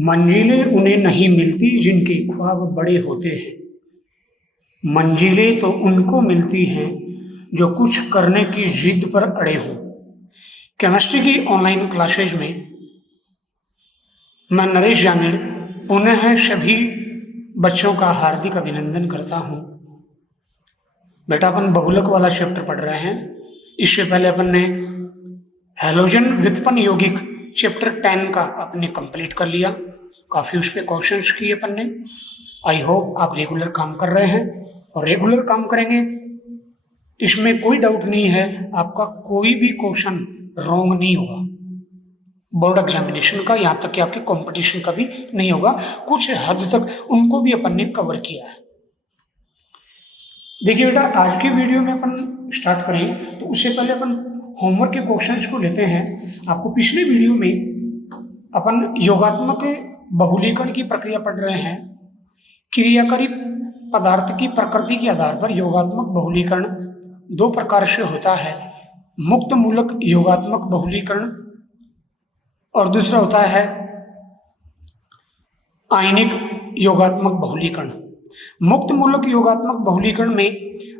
मंजिलें उन्हें नहीं मिलती जिनके ख्वाब बड़े होते हैं। मंजिलें तो उनको मिलती हैं जो कुछ करने की जिद पर अड़े हों। केमिस्ट्री की ऑनलाइन क्लासेज में मैं नरेश जामिल पुनः सभी बच्चों का हार्दिक अभिनंदन करता हूँ। बेटा अपन बहुलक वाला चैप्टर पढ़ रहे हैं। इससे पहले अपन ने हैलोजन व्युत्पन्न यौगिक चैप्टर 10 का अपने कंप्लीट कर लिया। काफ़ी उस पर क्वेश्चंस किए अपन ने। आई होप आप रेगुलर काम कर रहे हैं और रेगुलर काम करेंगे, इसमें कोई डाउट नहीं है, आपका कोई भी क्वेश्चन रॉन्ग नहीं होगा बोर्ड एग्जामिनेशन का, यहाँ तक कि आपके कंपटीशन का भी नहीं होगा। कुछ हद तक उनको भी अपन ने कवर किया है। देखिए बेटा, आज की वीडियो में अपन स्टार्ट करें तो उससे पहले अपन होमवर्क के क्वेश्चंस को लेते हैं। आपको पिछले वीडियो में अपन योगात्मक बहुलीकरण की प्रक्रिया पढ़ रहे हैं। क्रियाकारी पदार्थ की प्रकृति के आधार पर योगात्मक बहुलीकरण दो प्रकार से होता है, मुक्त मूलक योगात्मक बहुलीकरण और दूसरा होता है आयनिक योगात्मक बहुलीकरण। मुक्त मूलक योगात्मक बहुलीकरण में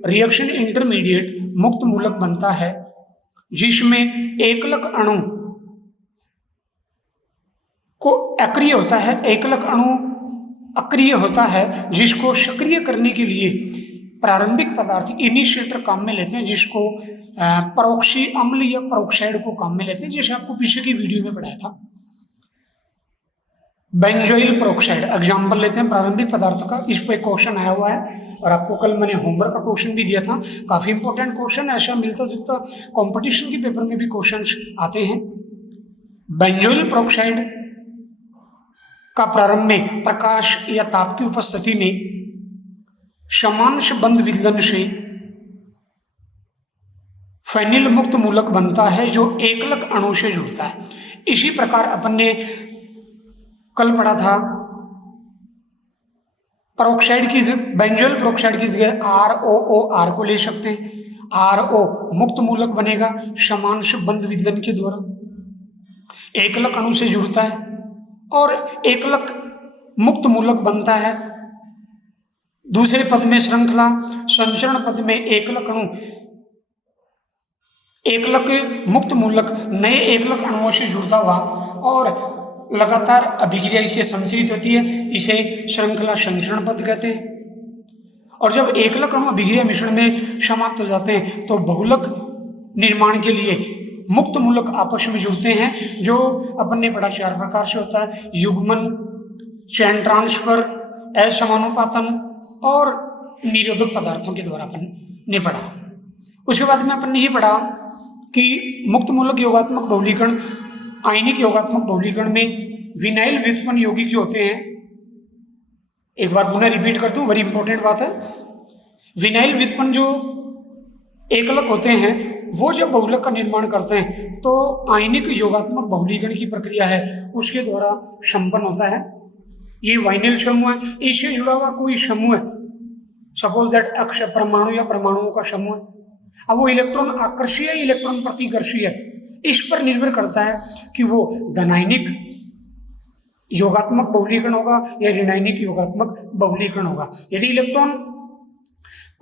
रिएक्शन इंटरमीडिएट मुक्त मूलक बनता है जिसमें एकलक अणु को अक्रिय होता है, एकलक अणु अक्रिय होता है जिसको सक्रिय करने के लिए प्रारंभिक पदार्थ इनिशिएटर काम में लेते हैं, जिसको परोक्षी अम्ल या परोक्साइड को काम में लेते हैं, जैसे आपको पीछे की वीडियो में पढ़ाया था। बेंजोइल परोक्साइड एग्जाम्पल लेते हैं प्रारंभिक पदार्थ का। इस पर क्वेश्चन आया हुआ है और आपको कल मैंने होमवर्क का क्वेश्चन भी दिया था। काफी इंपॉर्टेंट क्वेश्चन, ऐसा मिलता जुलता कंपटीशन के पेपर में भी क्वेश्चंस आते हैं। बेंजोइल परोक्साइड का प्रारंभ में प्रकाश या ताप की उपस्थिति में समांश बंध विलयन से फेनिल मुक्त मूलक बनता है जो एकलक अणु से जुड़ता है। इसी प्रकार अपन ने कल पढ़ा था परोक्साइड की जगह, बेंजोइल परोक्साइड की जगह ROOR को ले सकते हैं। RO मुक्त मूलक बनेगा समांश बंध विलयन के द्वारा, एकलक अणु से जुड़ता है और एकलक मुक्त मूलक बनता है। दूसरे पद में श्रृंखला, संचरण पद में एकलक अणु एकलक मुक्त मूलक नए एकलक अणुओं से जुड़ता हुआ और लगातार अभिक्रिया इसे संश्रित होती है, इसे श्रृंखला संचरण पद कहते हैं। और जब एकलक अणु अभिक्रिया मिश्रण में समाप्त हो जाते हैं तो बहुलक निर्माण के लिए मुक्त मूलक आपस में जुड़ते हैं, जो अपन ने पढ़ा 4 प्रकार से होता है, युग्मन, चैन ट्रांसफर, असमानुपातन और निरोधक पदार्थों के द्वारा अपन ने पढ़ा। उसके बाद में अपन ने ये पढ़ा कि मुक्त मूलक योगात्मक बहुलीकरण, आयनिक योगात्मक बहुलीकरण में विनाइल व्युत्पन्न यौगिक जो होते हैं, एक बार पुनः रिपीट कर दूं, बड़ी इंपॉर्टेंट बात है। विनाइल व्युत्पन्न जो एकलक होते हैं वो जब बहुलक का निर्माण करते हैं तो आयनिक योगात्मक बहुलीकरण की प्रक्रिया है उसके द्वारा संपन्न होता है। ये वाइनिल समूह है, इससे जुड़ा हुआ कोई समूह है, सपोज दैट अक्ष परमाणु या परमाणुओं का समूह है, अब वो इलेक्ट्रॉन आकर्षीय है, इलेक्ट्रॉन प्रतिकर्षी है, इस पर निर्भर करता है कि वो धनायनिक योगात्मक बहुलीकरण होगा या ऋणायनिक योगात्मक बहुलीकरण होगा। यदि इलेक्ट्रॉन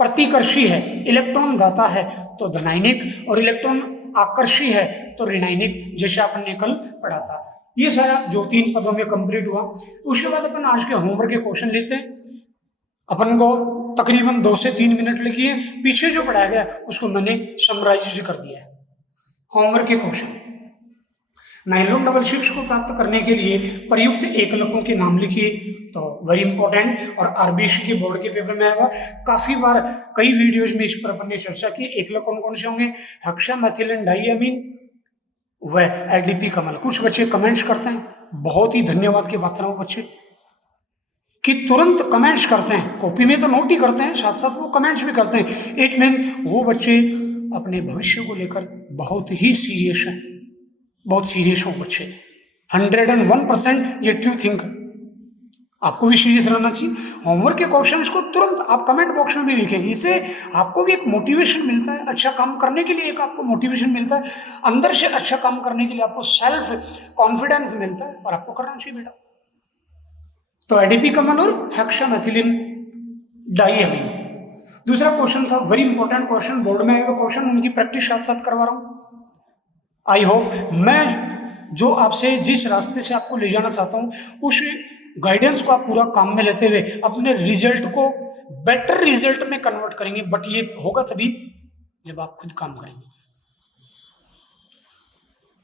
प्रतिकर्षी है, इलेक्ट्रॉन दाता है तो धनायनिक, और इलेक्ट्रॉन आकर्षी है तो ऋणायनिक, जैसे अपन ने कल पढ़ा था। ये सारा जो 3 पदों में कंप्लीट हुआ। उसके बाद अपन आज के होमवर्क के क्वेश्चन लेते हैं। अपन को तकरीबन 2 से 3 मिनट लगी है, पीछे जो पढ़ाया गया उसको मैंने समराइज कर दिया है। होमवर्क के क्वेश्चन, नाइलॉन डबल शीट्स को प्राप्त करने के लिए प्रयुक्त एकलकों के नाम लिखिए। तो वेरी इंपॉर्टेंट और आरबीसी के बोर्ड के पेपर में आया हुआ, काफी बार कई वीडियोज में इस पर अपन ने चर्चा की। एकलक कौन कौन से होंगे? हेक्सामेथिलीन डाइअमीन व एडीपी कमल। कुछ बच्चे कमेंट्स करते हैं, बहुत ही धन्यवाद के पात्र हूं बच्चे कि तुरंत कमेंट्स करते हैं, कॉपी में तो नोट ही करते हैं, साथ साथ वो कमेंट्स भी करते हैं। इट मीन्स वो बच्चे अपने भविष्य को लेकर बहुत ही सीरियस हैं, बहुत सीरियस हो बच्चे। 101% ये ट्रू थिंक, आपको भी सीरियस रहना चाहिए। होमवर्क के क्वेश्चंस को तुरंत आप कमेंट बॉक्स में भी लिखें, इससे आपको भी एक मोटिवेशन मिलता है, अच्छा काम करने के लिए एक आपको मोटिवेशन मिलता है, अंदर से अच्छा काम करने के लिए आपको सेल्फ कॉन्फिडेंस मिलता है और आपको करना चाहिए बेटा। तो एडीपी कॉमन और हेक्सामेथिलीन डाइएमीन। दूसरा क्वेश्चन था वेरी इंपॉर्टेंट क्वेश्चन, बोर्ड में आया क्वेश्चन, उनकी प्रैक्टिस साथ साथ करवा रहा हूं। आई होप मैं जो आपसे जिस रास्ते से आपको ले जाना चाहता हूं उस गाइडेंस को आप पूरा काम में लेते हुए अपने रिजल्ट को बेटर रिजल्ट में कन्वर्ट करेंगे, बट ये होगा तभी जब आप खुद काम करेंगे।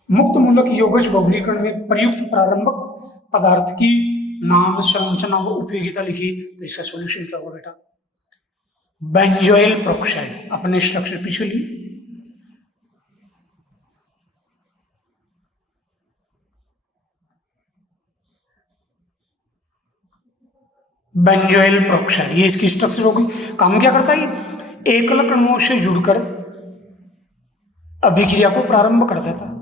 मुक्त मूलक योगज बहुलीकरण में प्रयुक्त प्रारंभिक पदार्थ की नाम, संरचना व उपयोगिता लिखी। तो इसका सॉल्यूशन क्या होगा बेटा? Benzoyl peroxide. अपने स्ट्रक्चर पीछे लिए बेंजोइल पेरोक्साइड, ये इसकी स्ट्रक्चर होगी। काम क्या करता है? एकल अणुओं से जुड़कर अभिक्रिया को प्रारंभ कर देता है,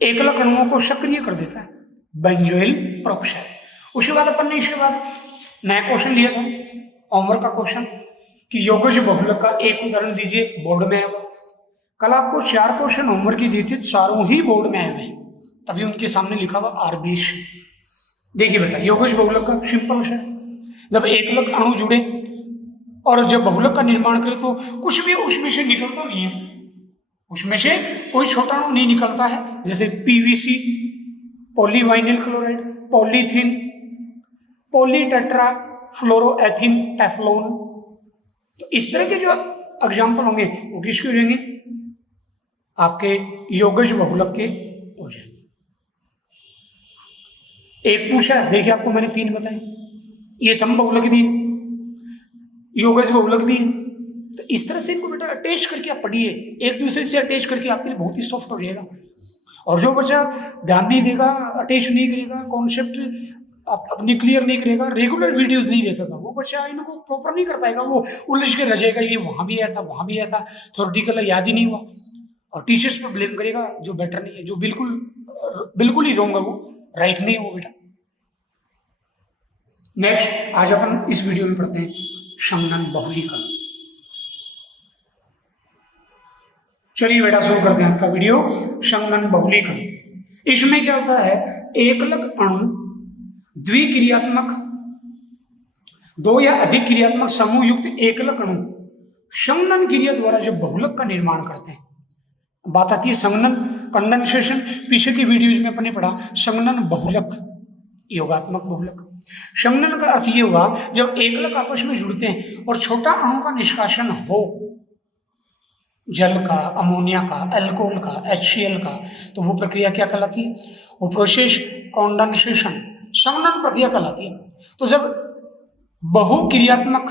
एकल अणुओं को सक्रिय कर देता है, बेंजोइल पेरोक्साइड। उसके बाद अपन ने इसके बाद नया क्वेश्चन लिया था, होमवर्क का क्वेश्चन, कि योगज बहुलक का एक उदाहरण दीजिए। बोर्ड में आया हुआ। कल आपको 4 क्वेश्चन होमवर्क की दिए थे, चारों ही बोर्ड में आए हुए, तभी उनके सामने लिखा हुआ आरबीसी। देखिए बेटा, योगज बहुलक का सिंपल है, जब एकलक अणु जुड़े और जब बहुलक का निर्माण करें तो कुछ भी उसमें से निकलता नहीं है, उसमें से कोई छोटा अणु नहीं निकलता है, जैसे PVC, पॉलीवाइनिल chloride, polythene, polytetra फ्लोरोएथीन, Teflon. तो इस तरह के जो एग्जाम्पल होंगे वो किसके हो जाएंगे? आपके योगज बहुलक के हो जाएंगे। एक पूछा, देखिए आपको मैंने 3 बताए, ये समबहुलक भी है, योगज बहुलक भी है। तो इस तरह से इनको बेटा अटैच करके आप पढ़िए, एक दूसरे से अटैच करके आपके लिए बहुत ही सॉफ्ट हो जाएगा। और जो बच्चा ध्यान नहीं देगा, अटैच नहीं करेगा, कॉन्सेप्ट अपनी क्लियर नहीं करेगा, रेगुलर वीडियोस नहीं देखेगा, वो बच्चा इनको प्रॉपर नहीं कर पाएगा, वो उलझ के रह जाएगा, ये वहाँ भी आया था, वहाँ भी आया था, थ्योरेटिकल याद ही नहीं हुआ, और टीचर्स पर ब्लेम करेगा जो बेटर नहीं है, जो बिल्कुल ही रॉन्ग है, वो राइट नहीं है वो बेटा। नेक्स्ट, आज अपन इस वीडियो में पढ़ते हैं संघनन बहुलीकरण। चलिए बेटा शुरू करते हैं इसका वीडियो, संघनन बहुलीकरण। इसमें क्या होता है? एकलक अणु द्विक्रियात्मक, 2 या अधिक क्रियात्मक समूह युक्त एकलक अणु संघनन क्रिया द्वारा जब बहुलक का निर्माण करते हैं, बात आती है संघनन, कंडेंसेशन। पीछे की वीडियोज में अपने पढ़ा संघनन बहुलक, योगात्मक बहुलक। संघनन का अर्थ ये हुआ जब एकलक आपस में जुड़ते हैं और छोटा अणु का निष्कासन हो, जल का, अमोनिया का, अल्कोहल का, HCl का, तो वो प्रक्रिया क्या कहलाती है? वो प्रोसेस कंडेंसेशन, संघनन प्रक्रिया कहलाती है। तो जब बहुक्रियात्मक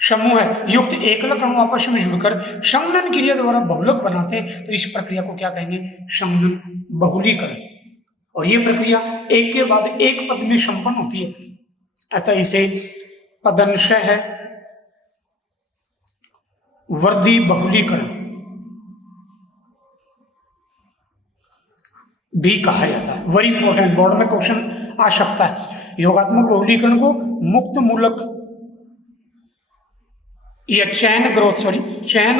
समूह युक्त एकलक अणु आपस में जुड़कर संघनन क्रिया द्वारा बहुलक बनाते हैं, तो इस प्रक्रिया को क्या कहेंगे? संघनन बहुलीकरण। और ये प्रक्रिया एक के बाद एक पद में संपन्न होती है, अतः इसे पदंशः वर्दी बहुलीकरण भी कहा जाता है। वेरी इंपॉर्टेंट, बोर्ड में क्वेश्चन आ सकता है। योगात्मक बहुलीकरण को मुक्त मूलक या चैन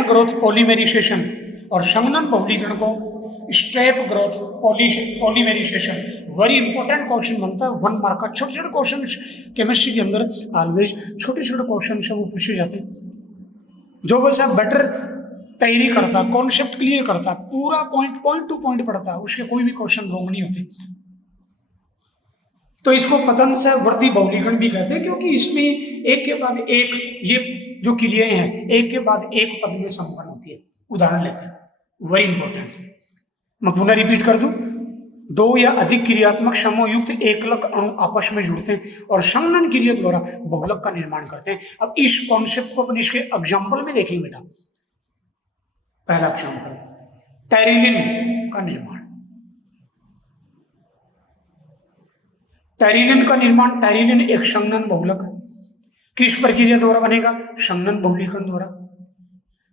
ग्रोथ पॉलीमेरिसेशन, और संघनन बहुलीकरण को step growth polymerisation. Very important question बनता है 1 मार्क का। छोटे छोटे क्वेश्चन केमिस्ट्री के अंदर ऑलवेज छोटे छोटे क्वेश्चन से वो पूछे जाते हैं। जो बच्चा बेटर तैयारी करता, कॉन्सेप्ट क्लियर करता, पूरा पॉइंट टू पॉइंट पढ़ता, उसके कोई भी क्वेश्चन रॉन्ग नहीं होते। तो इसको पदंशः वर्दी बहुलीकरण भी कहते हैं, क्योंकि इसमें एक के बाद एक ये जो क्रियाएं हैं एक के बाद एक पद में संपन्न होती है। उदाहरण लेते हैं, वेरी इंपॉर्टेंट, मैं पुनः रिपीट कर दूं, 2 या अधिक क्रियात्मक समूह युक्त एकलक अणु आपस में जुड़ते हैं और संघनन क्रिया द्वारा बहुलक का निर्माण करते हैं। अब इस कॉन्सेप्ट को अपन इसके एग्जाम्पल में देखेंगे बेटा। पहला एग्जाम्पल, टैरिलिन का निर्माण। टैरिलिन का निर्माण, टैरिलिन एक संघनन बहुलक है। किस प्रक्रिया द्वारा बनेगा? संघनन बहुलीकरण द्वारा,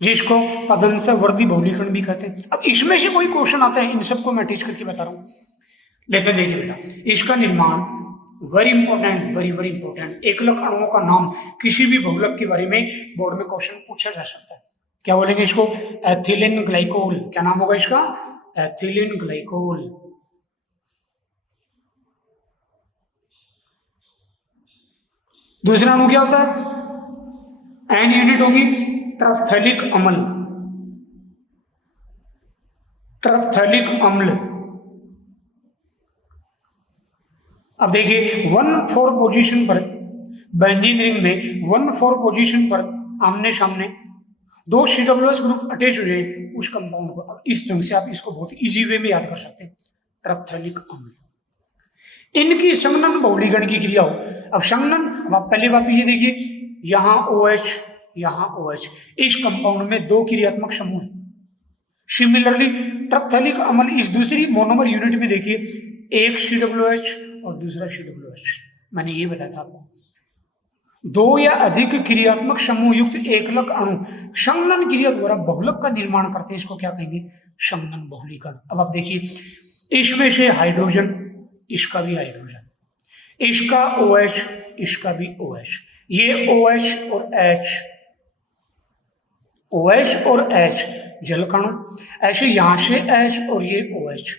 जिसको पदंशः वर्दी बहुलीकरण भी कहते हैं। अब इसमें से कोई क्वेश्चन आता है, इन सबको मैं टीच करके बता रहा हूं, लेकिन देखिए बेटा, इसका निर्माण वेरी इंपॉर्टेंट, वेरी इंपॉर्टेंट। एकलक अणुओं का नाम किसी भी बहुलक के बारे में बोर्ड में क्वेश्चन पूछा जा सकता है। क्या बोलेंगे इसको? Ethylene glycol. क्या नाम होगा इसका? Ethylene glycol. दूसरा अणु क्या होता है, एन यूनिट होगी टरफ्थैलिक अम्ल, टरफ्थैलिक अम्ल। अब देखिए 1,4 पोजीशन पर बेंजीन रिंग में 1,4 पोजीशन पर आमने सामने दो COOH ग्रुप अटैच हो जाए उस कंपाउंड को। अब इस ढंग से आप इसको बहुत इजी वे में याद कर सकते हैं, टरफ्थैलिक अम्ल। इनकी संघनन बहुलीकरण की क्रिया हो। अब संघनन, अब आप पहली बात तो ये देखिए, यहां OH यहां OH, इस कंपाउंड में दो क्रियात्मक समूह हैं। सिमिलरली टरफ्थैलिक अम्ल इस दूसरी मोनोमर यूनिट में देखिए, एक COOH और दूसरा COOH। मैंने ये बताया था आपको, दो या अधिक क्रियात्मक समूह युक्त एकलक अणु संघनन क्रिया द्वारा बहुलक का निर्माण करते हैं, इसको क्या कहेंगे, संघनन बहुलीकरण। अब आप देखिए, इसमें से हाइड्रोजन, इसका भी हाइड्रोजन, इसका OH, इसका भी OH, ये OH और H, OH और H जल का अणु, ऐसे यहां से H और ये OH,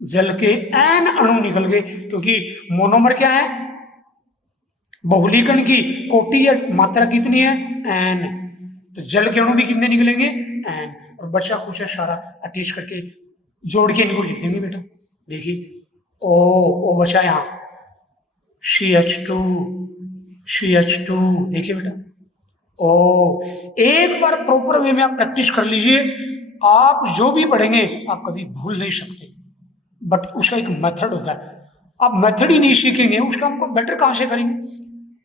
जल के N अणु निकल गए, क्योंकि मोनोमर क्या है, बहुलीकरण की कोटि या मात्रा कितनी है, N, तो जल के अणु भी कितने निकलेंगे, N, और बचा कुछ है सारा अटैच करके जोड़ के इनको लिख देंगे बेटा। देखिए O बचा यहाँ, CH2, देखिए बेटा O। एक बार प्रॉपर वे में आप प्रैक्टिस कर लीजिए, आप जो भी पढ़ेंगे आप कभी भूल नहीं सकते, बट उसका एक मेथड होता है, आप मेथड ही नहीं सीखेंगे उसका हमको बेटर कहाँ से करेंगे।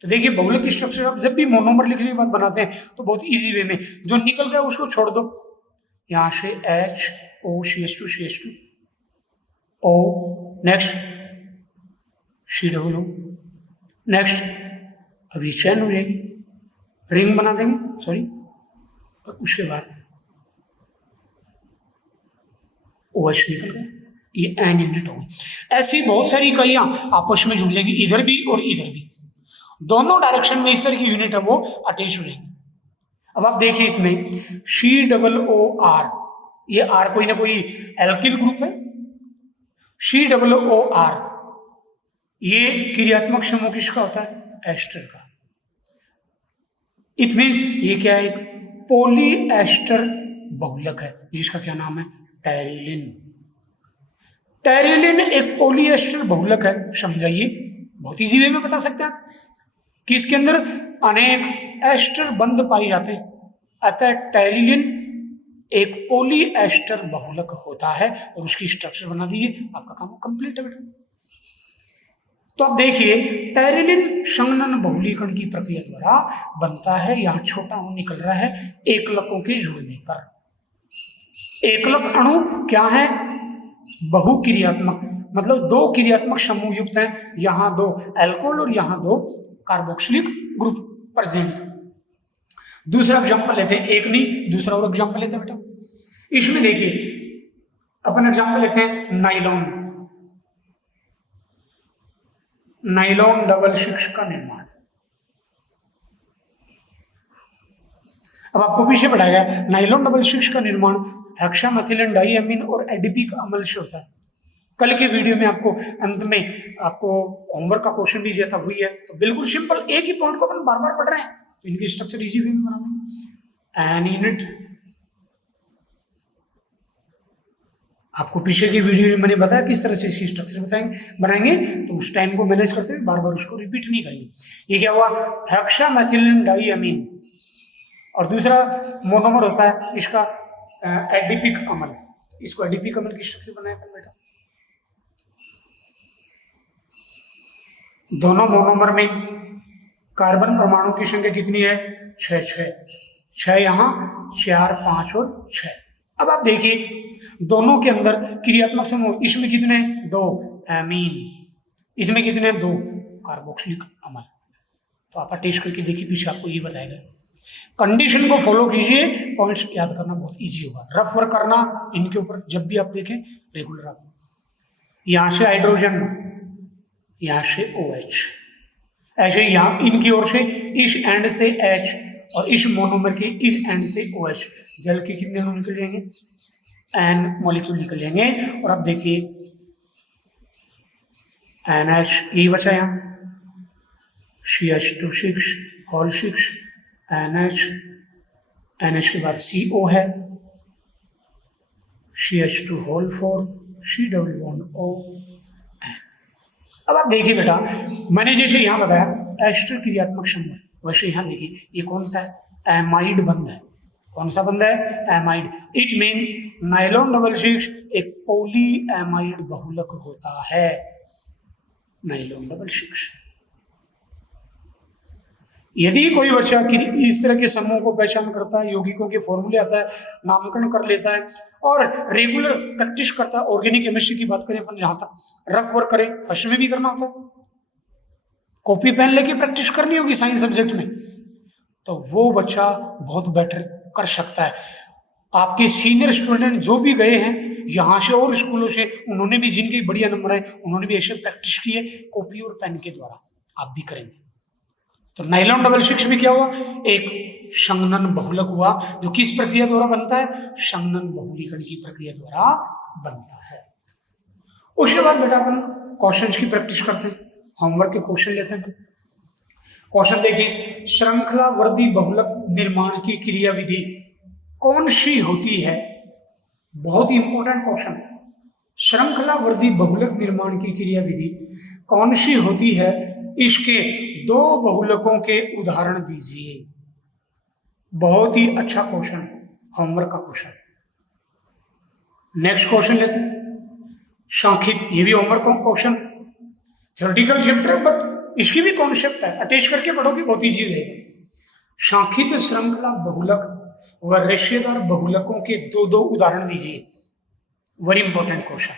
तो देखिए बहुलक स्ट्रक्चर आप जब भी मोनोमर लिखने की बात बनाते हैं तो बहुत इजी वे में, जो निकल गया उसको छोड़ दो, यहां से HO CH2 O, next COO, next अभी चैन हो जाएगी, रिंग बना देंगे, सॉरी, और उसके बाद OH निकल गया, ये N यूनिट होगी। ऐसी बहुत सारी इकाइयां आपस में जुड़ जाएंगी, इधर भी और इधर भी, दोनों डायरेक्शन में इस तरह की यूनिट है वो अटैच हो जाएंगी। अब आप देखिए इसमें COOR, ये R कोई ना कोई एल्किल ग्रुप है, COOR ये क्रियात्मक समूह किसका होता है, एस्टर का। इट मीन्स ये क्या है, एक पोली एस्टर बहुलक है, जिसका क्या नाम है, टेरिलिन। टेरिलिन एक पोली एस्टर बहुलक है, समझाइए, बहुत इजी वे में बता सकते हैं आप कि इसके अंदर अनेक एस्टर बंध पाए जाते हैं, अतः टेरिलिन एक पोली एस्टर बहुलक होता है, और उसकी स्ट्रक्चर बना दीजिए, आपका काम कंप्लीट है बेटा। तो आप देखिए टेरिलिन संघनन बहुलीकरण की प्रक्रिया द्वारा बनता है, यहां छोटा अणु निकल रहा है एकलकों के जुड़ने पर। एकलक अणु क्या है, बहुक्रियात्मक, मतलब दो क्रियात्मक समूह युक्त हैं, यहां दो एल्कोहल और यहां दो कार्बोक्सिलिक ग्रुप प्रेजेंट। दूसरा एग्जांपल लेते हैं, एक नहीं दूसरा और एग्जांपल लेते हैं बेटा। इसमें देखिए अपन एग्जांपल लेते हैं नाइलॉन, नाइलॉन डबल सिक्स का निर्माण। अब आपको पीछे पढ़ाया गया नाइलॉन डबल सिक्स का निर्माण हेक्सामेथिलीन डाइअमीन और एडिपिक अम्ल से होता है। कल के वीडियो में आपको अंत में आपको होमवर्क का क्वेश्चन भी दिया था, वही है, तो बिल्कुल सिंपल एक ही पॉइंट को अपन बार बार पढ़ रहे हैं, तो इनकी स्ट्रक्चर इजी वे में बना देंगे। एन यूनिट, आपको पीछे की वीडियो में मैंने बताया किस तरह से इसकी स्ट्रक्चर बनाएंगे, तो उस टाइम को मैनेज करते हुए बार बार उसको रिपीट नहीं करेंगे। ये क्या हुआ, हेक्सामेथिलीन डाइअमीन, और दूसरा मोनोमर होता है इसका एडिपिक अम्ल, इसको एडिपिक अम्ल की स्ट्रक्चर बनाया अपन बेटा। दोनों मोनोमर में कार्बन परमाणु की संख्या कितनी है, 6 यहाँ 4 5 और 6। अब आप देखिए दोनों के अंदर क्रियात्मक समूह, इसमें कितने, 2 एमीन, इसमें कितने, 2 कार्बोक्सिलिक अम्ल। तो आप टेस्ट करके देखिए, पीछे आपको ये बताएगा। कंडीशन को फॉलो कीजिए, पॉइंट्स याद करना बहुत इजी होगा, रफ वर्क करना इनके ऊपर जब भी आप देखें रेगुलर। आप यहाँ से हाइड्रोजन, यहाँ से OH, ऐसे यहाँ इनकी ओर से इस एंड से H और इस मोनोमर के इस एंड से OH, जल के कितने अणु निकल जाएंगे, N मॉलिक्यूल निकल जाएंगे। और अब देखिए NH, ये बचा यहाँ, CH2 6 होल 6 NH, NH के बाद CO है, CH2 whole 4 C double bond O। अब आप देखिए बेटा, मैंने जैसे यहाँ बताया एस्टर क्रियात्मक समूह, वैसे यहाँ देखिए ये कौन सा है, एमाइड बंध है। कौन सा बंध है, amide. It means nylon double 6 एक पोली एमाइड बहुलक होता है, नाइलॉन डबल 6। यदि कोई बच्चा इस तरह के समूह को पहचान करता है, यौगिकों के फॉर्मूले आता है, नामकरण कर लेता है और रेगुलर प्रैक्टिस करता है, ऑर्गेनिक केमिस्ट्री की बात करें अपन, जहां तक रफ वर्क करें, फर्स्ट में भी करना होता है, कॉपी पेन लेके प्रैक्टिस करनी होगी साइंस सब्जेक्ट में, तो वो बच्चा बहुत बेटर कर सकता है। आपके सीनियर स्टूडेंट जो भी गए हैं यहाँ से और स्कूलों से, उन्होंने भी जिनके बढ़िया नंबर है, उन्होंने भी ऐसे प्रैक्टिस की है कॉपी और पेन के द्वारा, आप भी करेंगे। तो नाइलॉन डबल 6 भी क्या हुआ, एक संघनन बहुलक हुआ, जो किस प्रक्रिया द्वारा बनता है, संघनन बहुलीकरण की प्रक्रिया द्वारा बनता है। उसके बाद बेटा अपन क्वेश्चंस की प्रैक्टिस करते हैं, होमवर्क के क्वेश्चन लेते हैं। क्वेश्चन देखिए, श्रृंखलावर्ती बहुलक निर्माण की क्रियाविधि कौन सी होती है? बहुत ही इंपॉर्टेंट क्वेश्चन। श्रृंखलावर्ती बहुलक निर्माण की क्रियाविधि कौन सी होती है? इसके दो बहुलकों के उदाहरण दीजिए। बहुत ही अच्छा क्वेश्चन, होमवर्क का क्वेश्चन। नेक्स्ट क्वेश्चन लेते हैं, सांख्यिक, ये भी होमवर्क का क्वेश्चन, थ्योरेटिकल चैप्टर बट इसकी भी कॉन्सेप्ट है, अटैच करके पढ़ोगे बहुत ईजी रहेगा। सांख्यिक श्रृंखला बहुलक व रेशेदार बहुलकों के दो दो उदाहरण दीजिए। Very important question.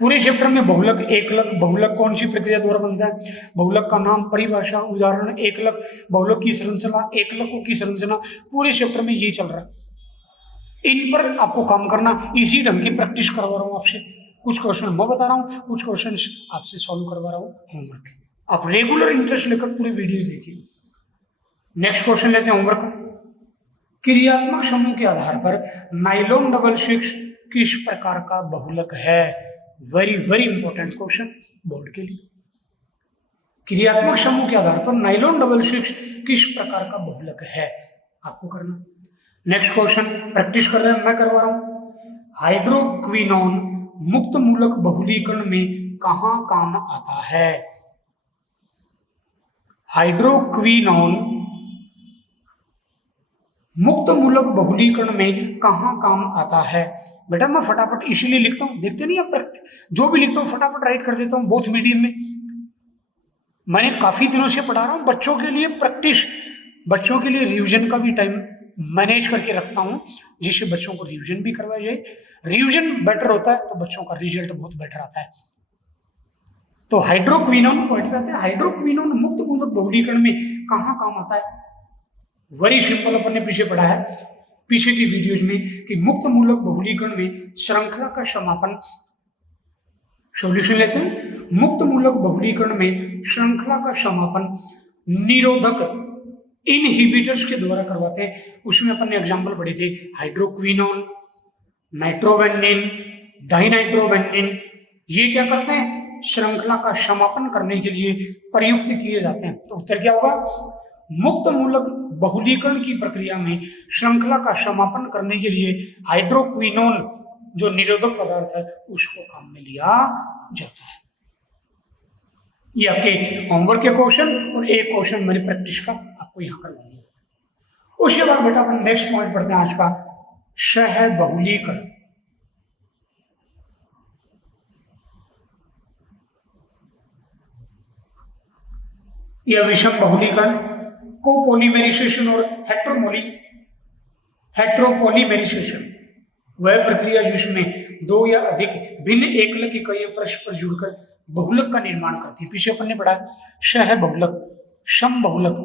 पूरे चैप्टर में बहुलक, एकलक, बहुलक कौन सी प्रक्रिया द्वारा बनता है, बहुलक का नाम, परिभाषा, उदाहरण, एकलक, बहुलक की संरचना, एकलकों की संरचना, पूरे चैप्टर में यही चल रहा है। इन पर आपको काम करना, इसी ढंग की प्रैक्टिस करवा रहा हूँ आपसे। कुछ क्वेश्चन मैं बता रहा हूँ, कुछ क्वेश्चन आपसे सॉल्व करवा रहा हूँ होमवर्क। आप रेगुलर इंटरेस्ट लेकर पूरे वीडियोज देखिए। नेक्स्ट क्वेश्चन लेते हैं होमवर्क का। क्रियात्मक समूह के आधार पर नाइलॉन डबल 6 किस प्रकार का बहुलक है? Very very important question board के लिए। क्रियात्मक समूह के आधार पर नाइलॉन डबल 6 किस प्रकार का बहुलक है, आपको करना। नेक्स्ट क्वेश्चन प्रैक्टिस कर रहे हैं, मैं करवा रहा हूं। हाइड्रोक्विनोन मुक्त मूलक बहुलीकरण में कहां काम आता है? हाइड्रोक्विनोन मुक्त मूलक बहुलीकरण में कहां काम आता है? बेटा मैं फटाफट इसीलिए लिखता हूं, देखते नहीं आप, जो भी लिखता हूं फटाफट राइट कर देता हूं, बोथ मीडियम में। मैंने काफी दिनों से पढ़ा रहा हूं बच्चों के लिए प्रैक्टिस, बच्चों के लिए रिवीजन का भी टाइम मैनेज करके रखता हूं, जिससे बच्चों को रिवीजन भी करवाया जाए। रिवीजन बेटर होता है तो बच्चों का रिजल्ट बहुत बेटर आता है। तो हाइड्रोक्विनोन पॉइंट पे आते हैं। हाइड्रोक्विनोन मुक्त मूलक बहुलीकरण में कहां काम आता है? वेरी सिंपल, अपन ने पीछे पढ़ा है पीछे की वीडियोज में कि मुक्त मूलक बहुलीकरण में श्रृंखला का समापन, सॉल्यूशन लेते हैं। मुक्त मूलक बहुलीकरण में श्रृंखला का समापन निरोधक इनहिबिटर्स के द्वारा करवाते हैं। उसमें अपन ने एग्जांपल पढ़े थे, हाइड्रोक्विनोन, नाइट्रोबेनिन, डाइनाइट्रोबेनिन। ये क्या करते हैं? श्रृंखला का समापन करने के लिए प्रयुक्त किए जाते हैं। तो उत्तर क्या होगा? मुक्त मूलक बहुलीकरण की प्रक्रिया में श्रृंखला का समापन करने के लिए हाइड्रोक्विनोन जो निरोधक पदार्थ है उसको काम में लिया जाता है। ये आपके होमवर्क के क्वेश्चन और एक क्वेश्चन मैंने प्रैक्टिस का आपको यहां करवा दिया। उसके बाद बेटा अपन नेक्स्ट पॉइंट पढ़ते हैं आज का, सह बहुलीकरण। यह विषम बहुलीकरण, कोपोलीमराइजेशन और हेट्रोपोलीमराइजेशन वह प्रक्रिया जिसमें दो या अधिक भिन्न एकलक इकाइयां परस्पर जुड़कर बहुलक का निर्माण करती है। पीछे अपन ने पढ़ा सह बहुलक, सम बहुलक,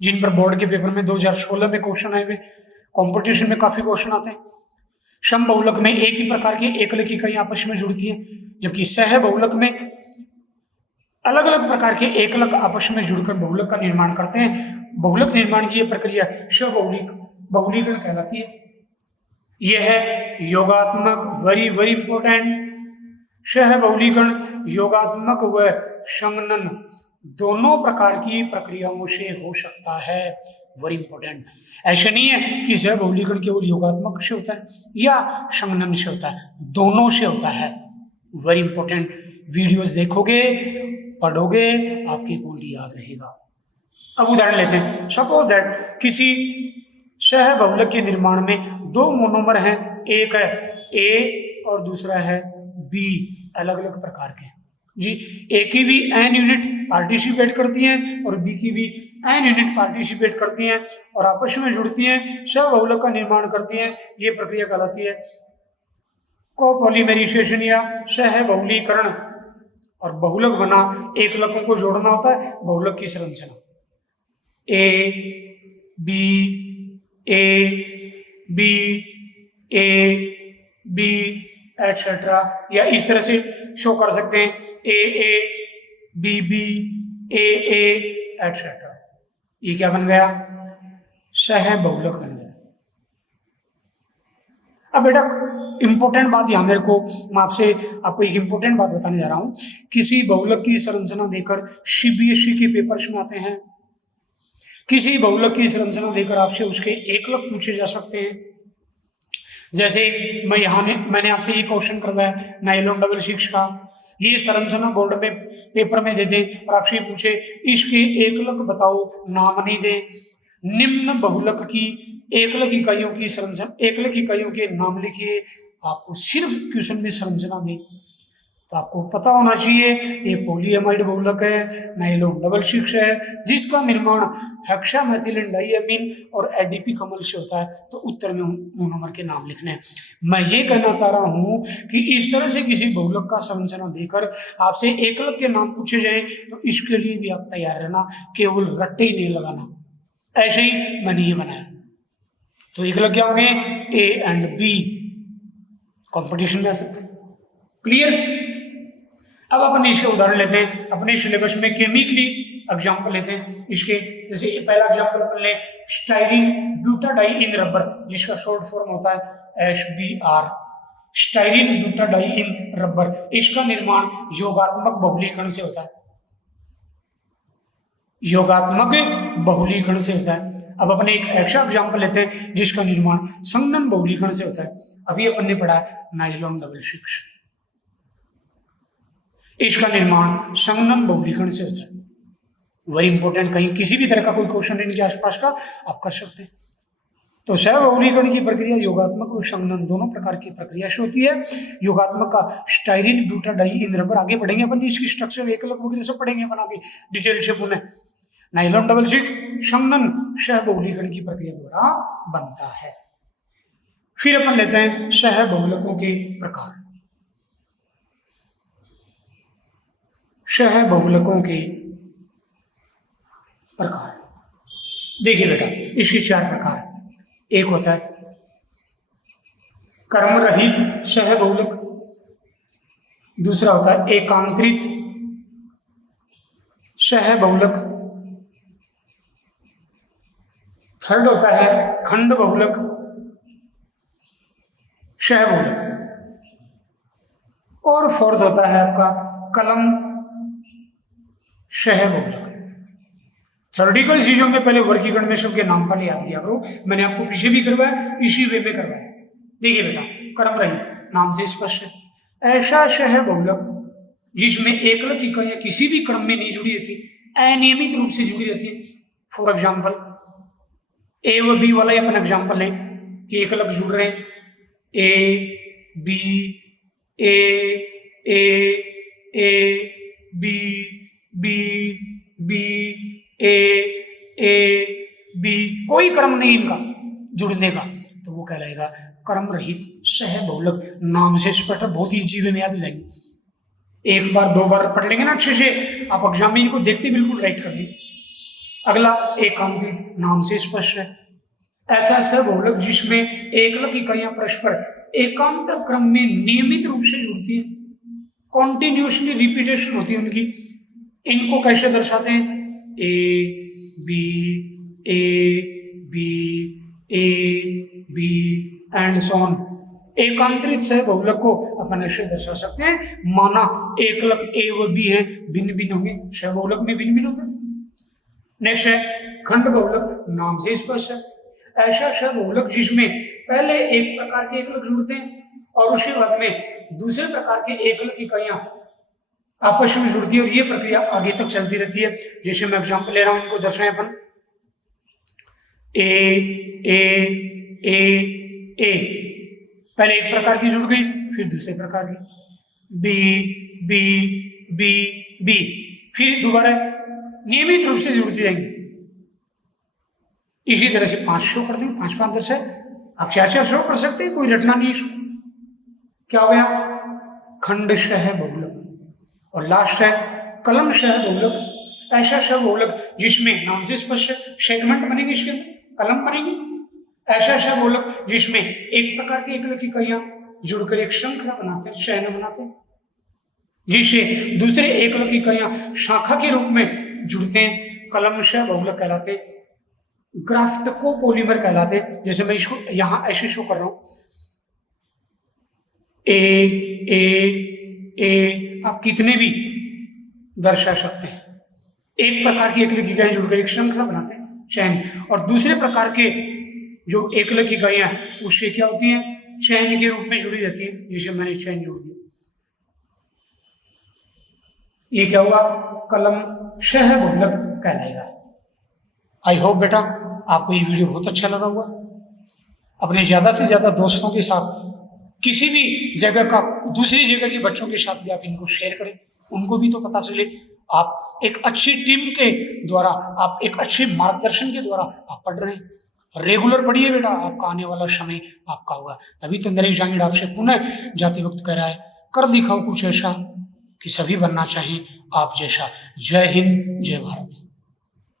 जिन पर बोर्ड के पेपर में 2016 में क्वेश्चन आए हुए, कंपटीशन में काफी क्वेश्चन आते हैं। सम बहुलक में एक ही प्रकार की एकलक इकाइयां आपस में जुड़ती हैं, जबकि सह बहुलक में अलग अलग प्रकार के एकलक आपस में जुड़कर बहुलक का निर्माण करते हैं। बहुलक निर्माण की यह प्रक्रिया बहुलीकरण कहलाती है। यह है योगात्मक, वेरी वेरी इंपॉर्टेंट। सह बहुलीकरण योगात्मक व संघनन दोनों प्रकार की प्रक्रियाओं से हो सकता है। Very important. ऐसा नहीं है कि सहबहुलीकरण केवल योगात्मक से होता है या संगनन से होता है, दोनों से होता है। Very important. वीडियोस देखोगे, पढ़ोगे, आपके पॉइंट याद रहेगा। अब उदाहरण लेते हैं। सपोज दैट किसी सहबहुलक के निर्माण में दो मोनोमर हैं, एक है ए और दूसरा है बी, अलग अलग प्रकार के जी। ए की भी एन यूनिट पार्टिसिपेट करती हैं और बी की भी एन यूनिट पार्टिसिपेट करती हैं और आपस में जुड़ती हैं, सहबहुलक का निर्माण करती हैं। ये प्रक्रिया कहलाती है कोपॉलीमराइजेशन या सहबहुलीकरण। और बहुलक बना एकलकों को जोड़ना होता है, बहुलक की संरचना ए बी एटसेट्रा, या इस तरह से शो कर सकते हैं ए बी ए एटसेट्रा। ये क्या बन गया? सहबहुलक बन गया। अब बेटा इंपॉर्टेंट बात यहां मेरे को, मैं आपको एक इंपॉर्टेंट बात बताने जा रहा हूं। किसी बहुलक की संरचना देकर सीबीएसई के पेपर्स में आते हैं। किसी बहुलक की संरचना देकर आपसे उसके एकलक पूछे जा सकते हैं। जैसे मैंने आपसे ये क्वेश्चन करवाया नाइलॉन डबल सिक्स का, ये संरचना बोर्ड में पेपर में दे दें और आपसे पूछे इसके एकलक बताओ, नाम नहीं दे। निम्न बहुलक की एकलक इकाइयों की संरचना, एकलक इकाइयों के नाम लिखिए। आपको सिर्फ क्वेश्चन में संरचना दें तो आपको पता होना चाहिए ये पॉलीएमाइड बहुलक है, नाइलॉन डबल सिक्स है, जिसका निर्माण हेक्सामेथिलीन डाइएमीन और एडीपी कमल से होता है। तो उत्तर में मोनोमर के नाम लिखने हैं। मैं ये कहना चाह रहा हूं कि इस तरह से किसी बहुलक का संरचना देकर आपसे एकलक के नाम पूछे जाए तो इसके लिए भी आप तैयार रहना, केवल रट्टे ही नहीं लगाना। ऐसे ही मैंने ये बनाया। तो एकलक क्या होंगे? A and B. कॉम्पिटिशन में आ सकते हैं। क्लियर? अब अपन इसके उदाहरण लेते हैं। अपने सिलेबस में केमिकली एग्जाम्पल लेते हैं इसके। जैसे पहला एग्जाम्पल अपन ले स्टाइरिन ब्यूटाडाई इन रबर, जिसका शॉर्ट फॉर्म होता है SBR, स्टाइरिन ब्यूटाडाई इन रबर। इसका निर्माण योगात्मक बहुलीकरण से होता है, योगात्मक बहुलीकरण से होता है। अब अपने एक ऐसा एग्जाम्पल लेते हैं जिसका निर्माण संगनन बहुलीकरण से होता है। अभी अपन ने पढ़ा नाइलॉन डबल सिक्स, इसका निर्माण संगनन बहुलीकरण से होता है। Very important. कहीं किसी भी तरह का कोई क्वेश्चन इनके आसपास का आप कर सकते हैं। तो सहबहुलीकरण की प्रक्रिया योगात्मक और संगनन दोनों प्रकार की प्रक्रिया से होती है। योगात्मक का स्टाइरिन ब्यूटाडाई इन रबर, आगे पढ़ेंगे अपन इसकी स्ट्रक्चर, एकलक वगैरह सब पढ़ेंगे अपन आगे डिटेल से पुनः। नाइलॉन डबल सिक्स संगनन सहबहुलीकरण की प्रक्रिया द्वारा बनता है। फिर अपन लेते हैं सहबहुलकों के प्रकार। सहबहुलकों के प्रकार देखिए बेटा, इसके चार प्रकार। एक होता है कर्म रहित सहबहुलक, दूसरा होता है एकांतरित सहबहुलक, थर्ड होता है खंड बहुलक सहबहुलक, और फोर्थ होता है आपका कलम सहबहुलक। थ्योरेटिकल चीजों में पहले वर्गीकरण में सबके नाम पर याद किया करो। मैंने आपको पीछे भी करवाया, इसी वे में करवाया। देखिए बेटा, कर्म रहित नाम से स्पष्ट है, ऐसा सहबहुलक जिसमें एकलक इकाइयां किसी भी क्रम में नहीं जुड़ी रहती, अनियमित रूप से जुड़ी रहती है। फॉर एग्जाम्पल ए व बी वाला अपन एग्जाम्पल लें कि एकलक जुड़ रहे हैं, A B B B B A B, कोई क्रम नहीं इनका जुड़ने का, तो वो कहलाएगा कर्म रहित सहबहुलक। नाम से स्पष्ट, बहुत इजी वे में याद हो जाएंगे। एक बार दो बार पढ़ लेंगे ना अच्छे से, आप एग्जाम में इनको देखते बिल्कुल राइट कर देंगे। अगला एकांतरित, नाम से स्पष्ट है, ऐसा सहबहुलक जिसमें एकलक इकाइयां परस्पर एकांतर क्रम में नियमित रूप से जुड़ती है, कॉन्टिन्यूसली रिपीटेशन होती है उनकी। इनको कैसे दर्शाते हैं? ए बी एंड सॉन, एकांतरित सह बहुलक को अपन ऐसे दर्शा सकते हैं, माना एकलक ए व बी है, भिन्न भिन्न होंगे, सह बहुलक में भिन्न भिन्न होते हैं। नेक्स्ट है खंड बहुलक, नाम से स्पष्ट है, ऐसा सह बहुलक जिसमें पहले एक प्रकार के एकलक जुड़ते हैं और उसी वर्ग में दूसरे प्रकार के एकलक इकाइयां आपस में जुड़ती है, और ये प्रक्रिया आगे तक चलती रहती है। जैसे मैं एग्जांपल ले रहा हूं, इनको दर्शाएं अपन, ए पहले एक प्रकार की जुड़ गई, फिर दूसरे प्रकार की, बी बी बी बी, फिर दोबारा नियमित रूप से जुड़ती जाएंगी। इसी तरह से 5 शो कर देंगे, 5 5 10 है, आप 4 शो कर सकते हैं, कोई रटना नहीं है इसको। क्या हो गया? खंड सह बहुलक। और लास्ट है कलम सह बहुलक, ऐसा सह बहुलक जिसमें नाम से स्पष्ट सेगमेंट बनेंगे, इसके अंदर कलम बनेगी। ऐसा सह बहुलक जिसमें एक प्रकार के एकलक इकाइयां जुड़कर एक श्रृंखला बनाते हैं, शयन बनाते हैं, जिससे दूसरे एकलक इकाइयां शाखा के रूप में जुड़ते हैं, कलम सह बहुलक कहलाते, ग्राफ्ट को पॉलीमर कहलाते। जैसे मैं इसको यहां ऐसे शो कर रहा हूं, ए आप कितने भी दर्शा सकते हैं। एक प्रकार की एकलक इकाइयां जुड़कर एक श्रृंखला बनाते हैं, चैन, और दूसरे प्रकार के जो एकलक इकाइयां उससे क्या होती हैं, चैन के रूप में जुड़ी रहती है, जिसे मैंने चैन जोड़ दिया। ये क्या हुआ? कलम सह बहुलक कहलाएगा। आई होप बेटा आपको ये वीडियो बहुत अच्छा लगा हुआ। अपने ज्यादा से ज्यादा दोस्तों के साथ, किसी भी जगह का, दूसरी जगह के बच्चों के साथ भी आप इनको शेयर करें, उनको भी तो पता चले। आप एक अच्छी टीम के द्वारा, आप एक अच्छे मार्गदर्शन के द्वारा आप पढ़ रहे हैं। रेगुलर पढ़िए बेटा, आपका आने वाला समय आपका होगा। तभी तो नरेश जांगिड़ आपसे पुनः जाते वक्त कह रहा है, कर दिखाओ कुछ ऐसा कि सभी बनना चाहिए आप जैसा। जय हिंद, जय भारत।